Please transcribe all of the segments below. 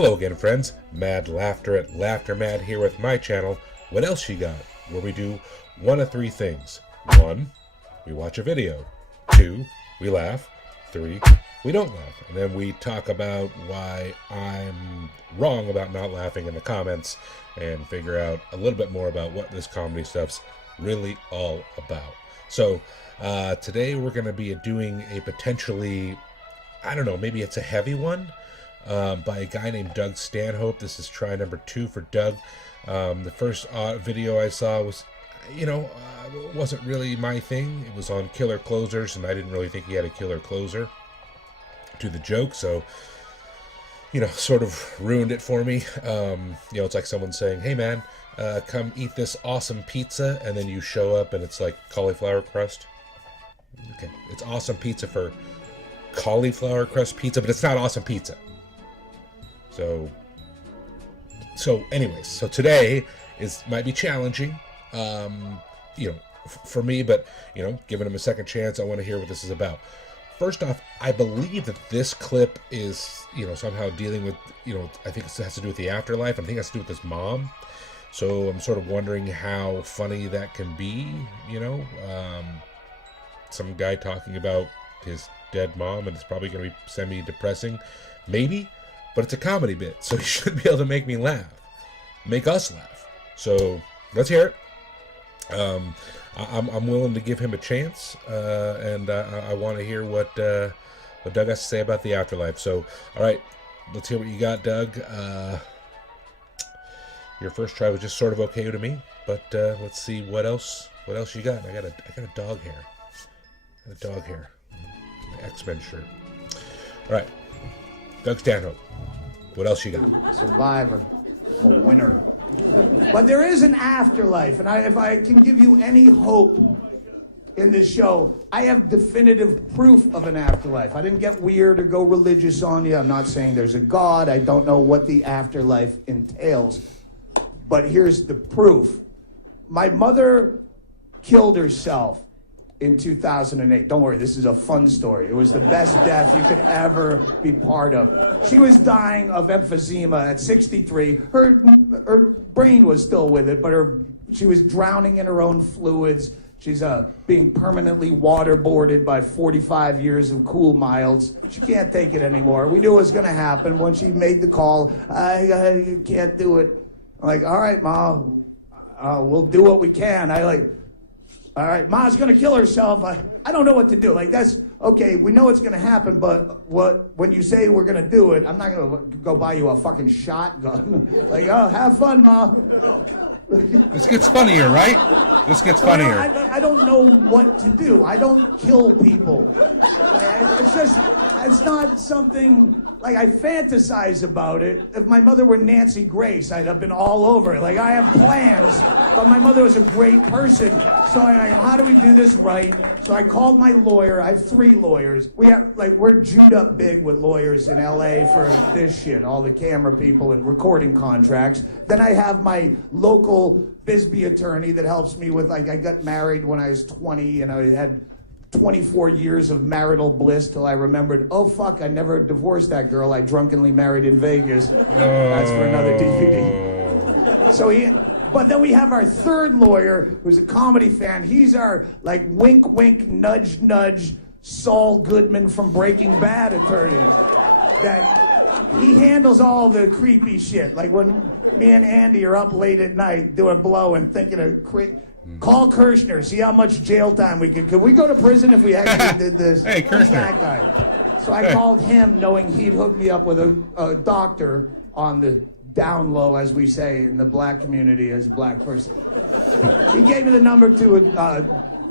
Hello again, friends. Mad Laughter at Laughter Mad here with my channel, What Else You Got, where we do one of three things. 1, we watch a video. 2, we laugh. 3, we don't laugh. And then we talk about why I'm wrong about not laughing in the comments and figure out a little bit more about what this comedy stuff's really all about. So today we're going to be doing a potentially, I don't know, maybe it's a heavy one, by a guy named Doug Stanhope. This is try number 2 for Doug. The first video I saw was, wasn't really my thing. It was on killer closers, and I didn't really think he had a killer closer to the joke, so, sort of ruined it for me. It's like someone saying, hey man, come eat this awesome pizza, and then you show up and it's like cauliflower crust. Okay, it's awesome pizza for cauliflower crust pizza, but it's not awesome pizza. So anyways, so today might be challenging, for me, but, giving him a second chance, I want to hear what this is about. First off, I believe that this clip is, somehow dealing with, I think it has to do with the afterlife. I think it has to do with his mom. So I'm sort of wondering how funny that can be, some guy talking about his dead mom, and it's probably going to be semi-depressing, maybe. But it's a comedy bit, so you should be able to make me laugh. Make us laugh. So, let's hear it. I'm willing to give him a chance, and I want to hear what Doug has to say about the afterlife. So, alright, let's hear what you got, Doug. Your first try was just sort of okay to me, but let's see what else you got. I got a dog hair. I got a dog hair. My X-Men shirt. Alright. Doug Stanhope, what else you got? Survivor, a winner. But there is an afterlife, and if I can give you any hope in this show, I have definitive proof of an afterlife. I didn't get weird or go religious on you. I'm not saying there's a God. I don't know what the afterlife entails. But here's the proof. My mother killed herself in 2008. Don't worry, this is a fun story. It was the best death you could ever be part of. She was dying of emphysema at 63. Her brain was still with it, but she was drowning in her own fluids. She's being permanently waterboarded by 45 years of cool milds. She can't take it anymore. We knew it was going to happen when she made the call. You can't do it. I'm like, all right, Ma, we'll do what we can. All right, Ma's gonna kill herself. I don't know what to do. That's okay. We know it's gonna happen, but when you say we're gonna do it, I'm not gonna go buy you a fucking shotgun. Have fun, Ma. This gets funnier, right? This gets funnier. I don't know what to do. I don't kill people. It's not something. I fantasize about it. If my mother were Nancy Grace, I'd have been all over it. I have plans, but my mother was a great person. So how do we do this right? So I called my lawyer. I have 3 lawyers. We're Jewed up big with lawyers in LA for this shit, all the camera people and recording contracts. Then I have my local Bisbee attorney that helps me with, I got married when I was 20 and I had 24 years of marital bliss till I remembered, oh fuck, I never divorced that girl I drunkenly married in Vegas. That's for another DVD. But then we have our 3rd lawyer, who's a comedy fan. He's our, wink, wink, nudge, nudge, Saul Goodman from Breaking Bad attorney. That he handles all the creepy shit. When me and Andy are up late at night doing blow and thinking of call Kirshner, see how much jail time we could we go to prison if we actually did this? Hey, Kirshner. That guy. So I called him knowing he'd hook me up with a doctor on the down low, as we say in the black community as a black person. He gave me the number to a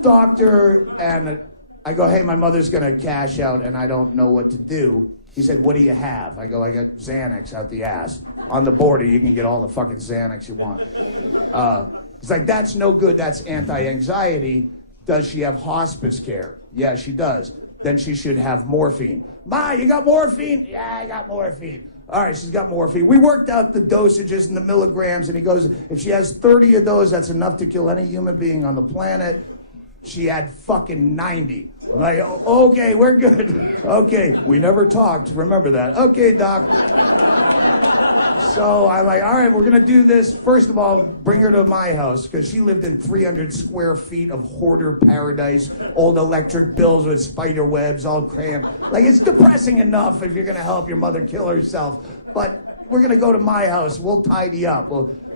doctor, and I go, hey, my mother's going to cash out, and I don't know what to do. He said, what do you have? I go, I got Xanax out the ass. On the border, you can get all the fucking Xanax you want. It's that's no good. That's anti-anxiety. Does she have hospice care? Yeah, she does. Then she should have morphine. Ma, you got morphine? Yeah, I got morphine. All right, she's got morphine. We worked out the dosages and the milligrams, and he goes, if she has 30 of those, that's enough to kill any human being on the planet. She had fucking 90. I'm like, okay, we're good. Okay, we never talked. Remember that. Okay, doc. So I'm like, all right, we're going to do this. First of all, bring her to my house, because she lived in 300 square feet of hoarder paradise, old electric bills with spider webs, all cramped. Like, it's depressing enough if you're going to help your mother kill herself. But we're going to go to my house. We'll tidy up.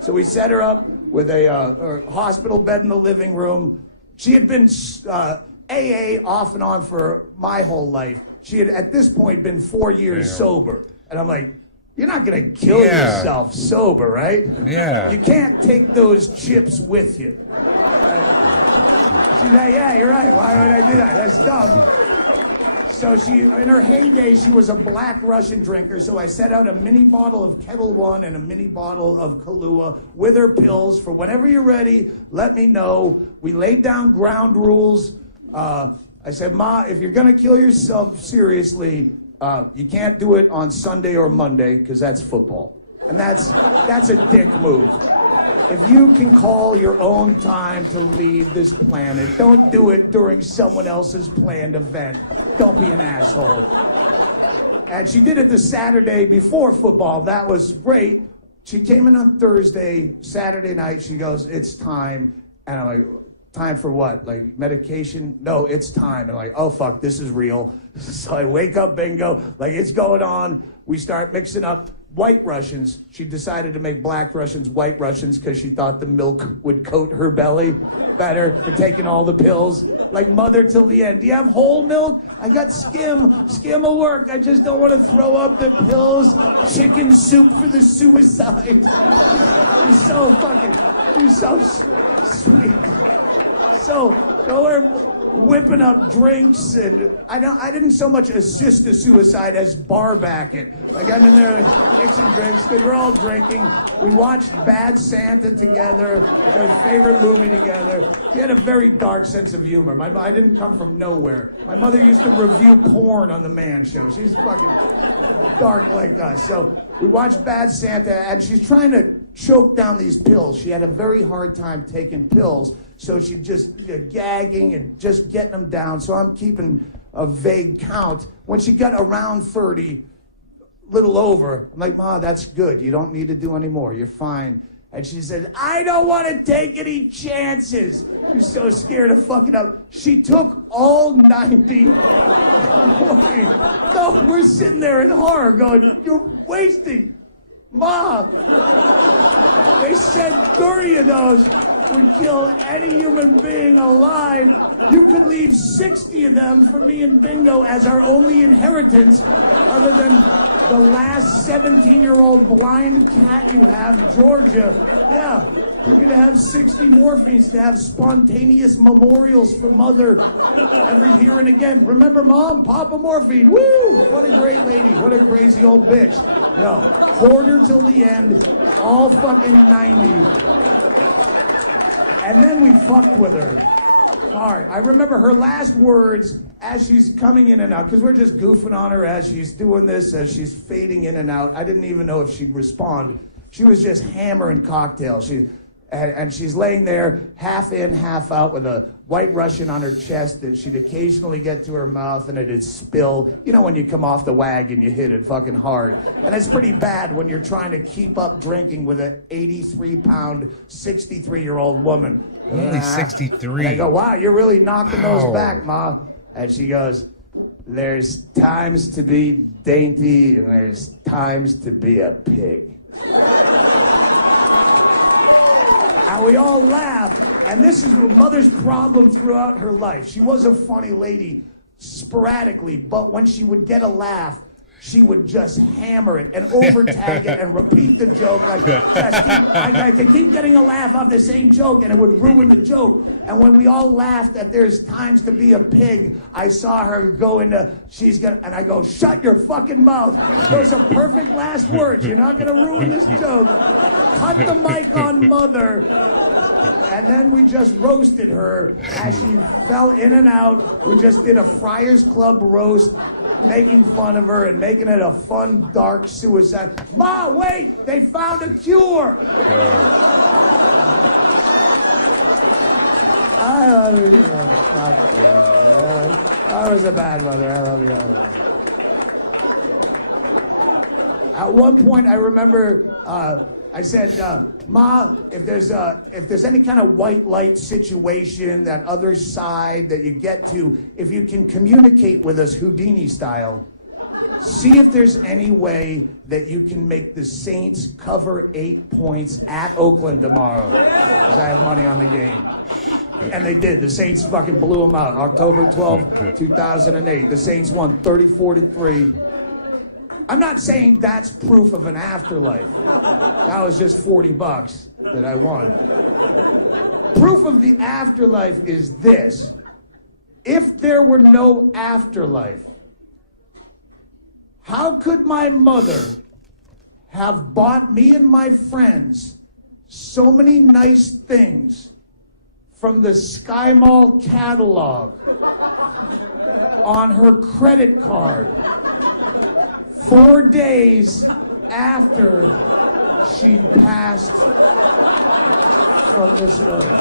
So we set her up with a hospital bed in the living room. She had been AA off and on for my whole life. She had, at this point, been 4 years sober. And I'm like, you're not going to kill yourself sober, right? Yeah. You can't take those chips with you. She's like, yeah, you're right. Why would I do that? That's dumb. So she, in her heyday, she was a Black Russian drinker. So I set out a mini bottle of Kettle One and a mini bottle of Kahlua with her pills for whenever you're ready, let me know. We laid down ground rules. I said, Ma, if you're going to kill yourself seriously, you can't do it on Sunday or Monday, because that's football. And that's a dick move. If you can call your own time to leave this planet, don't do it during someone else's planned event. Don't be an asshole. And she did it the Saturday before football. That was great. She came in on Thursday, Saturday night, she goes, it's time. And I'm like, time for what? Like medication? No, it's time. And I'm like, oh fuck, this is real. So I wake up Bingo, like it's going on. We start mixing up White Russians. She decided to make Black Russians White Russians because she thought the milk would coat her belly better for taking all the pills. Like mother till the end. Do you have whole milk? I got skim. Skim will work. I just don't want to throw up the pills. Chicken soup for the suicide. You're so sweet. So we're whipping up drinks, and I didn't so much assist the suicide as bar back it. Like I'm in there mixing drinks, because we're all drinking. We watched Bad Santa together, it's our favorite movie together. She had a very dark sense of humor. I didn't come from nowhere. My mother used to review porn on the Man Show. She's fucking dark like us. So we watched Bad Santa, and she's trying to choke down these pills. She had a very hard time taking pills. So she just gagging and just getting them down. So I'm keeping a vague count. When she got around 30, little over, I'm like, Ma, that's good. You don't need to do any more. You're fine. And she said, I don't want to take any chances. She's so scared of fucking up. She took all 90. No, we're sitting there in horror going, you're wasting. Ma, they said 30 of those would kill any human being alive. You could leave 60 of them for me and Bingo as our only inheritance, other than the last 17-year-old blind cat you have, Georgia. Yeah, you're gonna have 60 morphines to have spontaneous memorials for Mother every here and again. Remember Mom? Papa morphine. Woo! What a great lady. What a crazy old bitch. No, hoarder till the end, all fucking 90. And then we fucked with her hard. I remember her last words as she's coming in and out, because we're just goofing on her as she's doing this, as she's fading in and out. I didn't even know if she'd respond. She was just hammering cocktails. And she's laying there, half in, half out, with a White Russian on her chest that she'd occasionally get to her mouth and it'd spill. You know when you come off the wagon, you hit it fucking hard. And it's pretty bad when you're trying to keep up drinking with an 83-pound, 63-year-old woman. Only 63. And I go, wow, you're really knocking those back, Ma. And she goes, there's times to be dainty and there's times to be a pig. And we all laugh. And this is Mother's problem throughout her life. She was a funny lady sporadically, but when she would get a laugh, she would just hammer it and overtag it and repeat the joke. Like, I could keep getting a laugh off the same joke and it would ruin the joke. And when we all laughed that there's times to be a pig, I saw her go into, and I go, shut your fucking mouth. Those are perfect last words. You're not going to ruin this joke. Cut the mic on Mother. And then we just roasted her as she fell in and out. We just did a Friars Club roast, making fun of her and making it a fun, dark suicide. Ma, wait! They found a cure! I love you. Fuck you. I was a bad mother. I love you. At one point, I remember I said, Ma, if there's any kind of white light situation, that other side that you get to, if you can communicate with us Houdini style, see if there's any way that you can make the Saints cover 8 points at Oakland tomorrow. Because I have money on the game. And they did. The Saints fucking blew them out. October 12th, 2008. The Saints won 34-3. I'm not saying that's proof of an afterlife. That was just $40 that I won. Proof of the afterlife is this. If there were no afterlife, how could my mother have bought me and my friends so many nice things from the Sky Mall catalog on her credit card 4 days after she passed from this earth?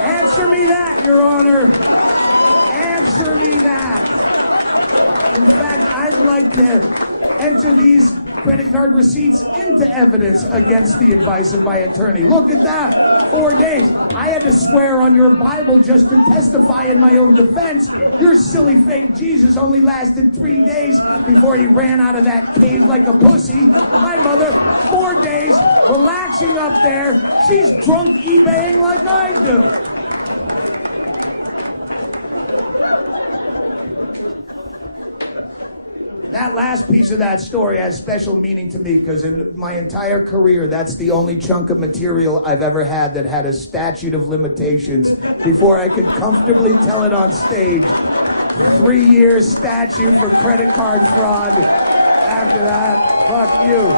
Answer me that, Your Honor. Answer me that. In fact, I'd like to enter these credit card receipts into evidence against the advice of my attorney. Look at that. 4 days. I had to swear on your Bible just to testify in my own defense. Your silly fake Jesus only lasted 3 days before he ran out of that cave like a pussy. My mother, 4 days, relaxing up there. She's drunk eBaying like I do. That last piece of that story has special meaning to me because in my entire career, that's the only chunk of material I've ever had that had a statute of limitations before I could comfortably tell it on stage. 3 years statute for credit card fraud. After that, fuck you.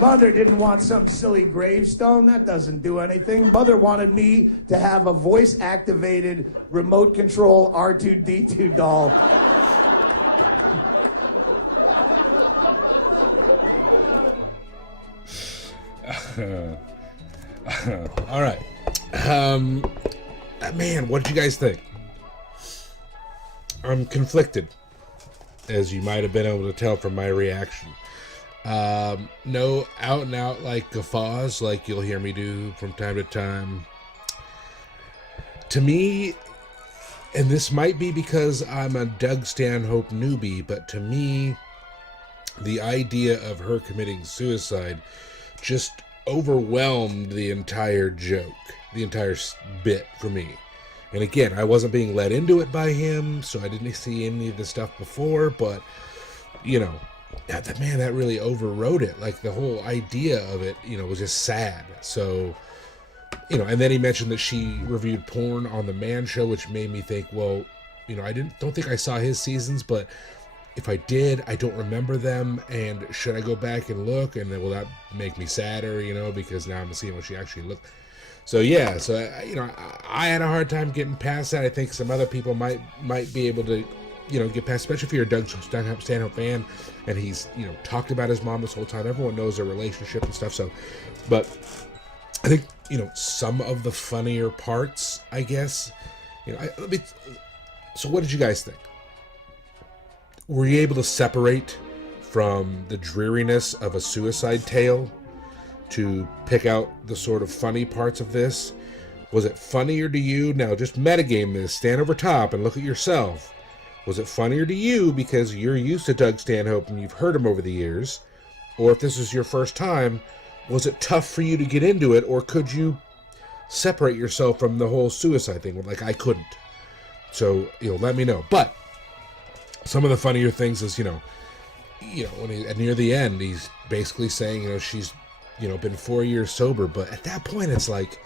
Mother didn't want some silly gravestone. That doesn't do anything. Mother wanted me to have a voice-activated, remote control R2-D2 doll. All right. Man, what did you guys think? I'm conflicted, as you might have been able to tell from my reaction. No out and out like guffaws like you'll hear me do from time to time. To me, and this might be because I'm a Doug Stanhope newbie, but to me, the idea of her committing suicide just overwhelmed the entire joke, the entire bit for me. And again, I wasn't being led into it by him, so I didn't see any of the stuff before, but, you know, that really overrode it. Like, the whole idea of it, you know, was just sad. So, you know, and then he mentioned that she reviewed porn on the Man Show, which made me think, well, you know, don't think I saw his seasons, but if I did, I don't remember them, and should I go back and look, and then will that make me sadder, you know, because now I'm seeing what she actually looked. So, yeah, you know, I had a hard time getting past that. I think some other people might be able to, you know, get past, especially if you're a Doug Stanhope fan, and he's, you know, talked about his mom this whole time. Everyone knows their relationship and stuff. So, but I think, you know, some of the funnier parts, I guess, you know, so what did you guys think? Were you able to separate from the dreariness of a suicide tale to pick out the sort of funny parts of this? Was it funnier to you? Now, just metagame this, stand over top and look at yourself. Was it funnier to you because you're used to Doug Stanhope and you've heard him over the years? Or if this is your first time, was it tough for you to get into it? Or could you separate yourself from the whole suicide thing? Like, I couldn't. So, you know, let me know. But some of the funnier things is, you know, when near the end, he's basically saying, you know, she's, you know, been 4 years sober. But at that point, it's like,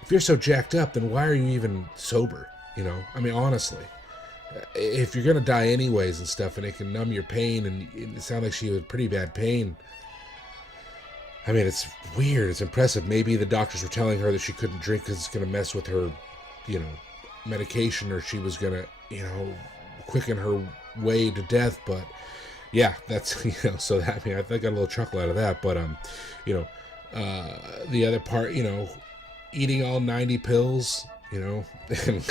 if you're so jacked up, then why are you even sober? You know, I mean, honestly. If you're going to die anyways and stuff, and it can numb your pain, and it sounded like she was pretty bad pain. I mean, it's weird. It's impressive. Maybe the doctors were telling her that she couldn't drink because it's going to mess with her, you know, medication, or she was going to, you know, quicken her way to death. But yeah, that's, you know, so that, I mean, I think I got a little chuckle out of that. But, you know, the other part, you know, eating all 90 pills you know, and,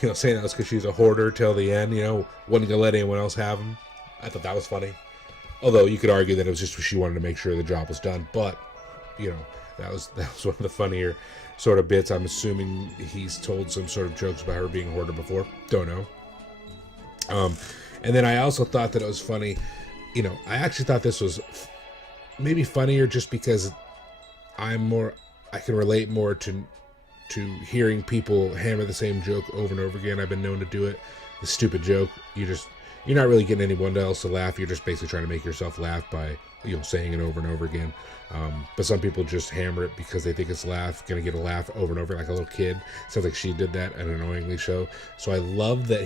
you know, saying that was because she's a hoarder till the end, you know, wasn't going to let anyone else have them. I thought that was funny. Although you could argue that it was just she wanted to make sure the job was done. But, you know, that was one of the funnier sort of bits. I'm assuming he's told some sort of jokes about her being a hoarder before. Don't know. And then I also thought that it was funny. You know, I actually thought this was maybe funnier just because I can relate more to hearing people hammer the same joke over and over again. I've been known to do it. The stupid joke. You're not really getting anyone else to laugh. You're just basically trying to make yourself laugh by, you know, saying it over and over again. But some people just hammer it because they think it's going to get a laugh over and over, like a little kid. Sounds like she did that at an Annoyingly show. So I love that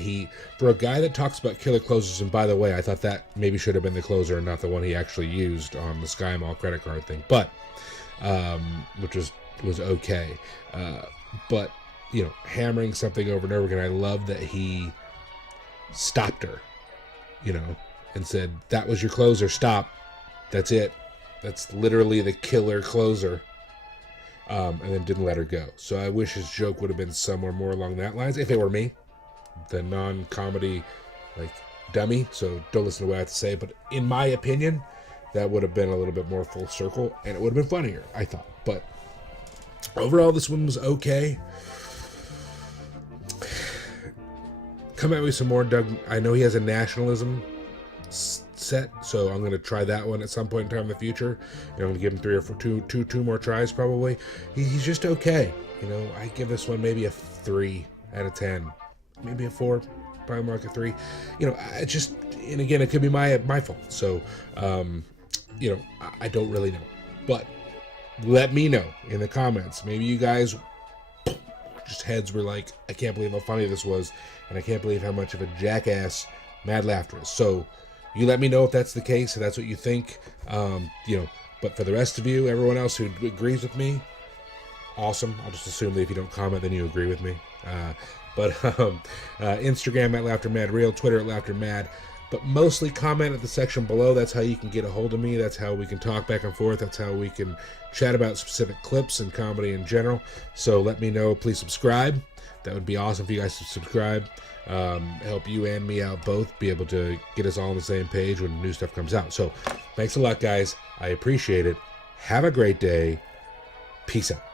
for a guy that talks about killer closers, and by the way, I thought that maybe should have been the closer and not the one he actually used on the Sky Mall credit card thing. But, which was okay. But, you know, hammering something over and over again, I love that he stopped her, you know, and said, that was your closer, stop. That's it. That's literally the killer closer. And then didn't let her go. So I wish his joke would have been somewhere more along that lines, if it were me, the non-comedy, like, dummy. So don't listen to what I have to say. But in my opinion, that would have been a little bit more full circle, and it would have been funnier, I thought. But overall, this one was okay. Come at me some more, Doug. I know he has a nationalism set, so I'm going to try that one at some point in time in the future. You know, I'm going to give him 3 or 4, two more tries probably. He's just okay. You know, I give this one maybe a 3 out of 10, maybe a 4, probably more like a 3. You know, and again, it could be my fault. So, you know, I don't really know, but let me know in the comments. Maybe you guys just heads were like, I can't believe how funny this was, and I can't believe how much of a jackass Mad Laughter is. So you let me know if that's the case, if that's what you think. You know, but for the rest of you, everyone else who agrees with me, awesome. I'll just assume that if you don't comment, then you agree with me. Instagram at LaughterMadReal, Twitter at LaughterMad. But mostly comment at the section below. That's how you can get a hold of me. That's how we can talk back and forth. That's how we can chat about specific clips and comedy in general. So let me know. Please subscribe. That would be awesome if you guys subscribe. Help you and me out both. Be able to get us all on the same page when new stuff comes out. So thanks a lot, guys. I appreciate it. Have a great day. Peace out.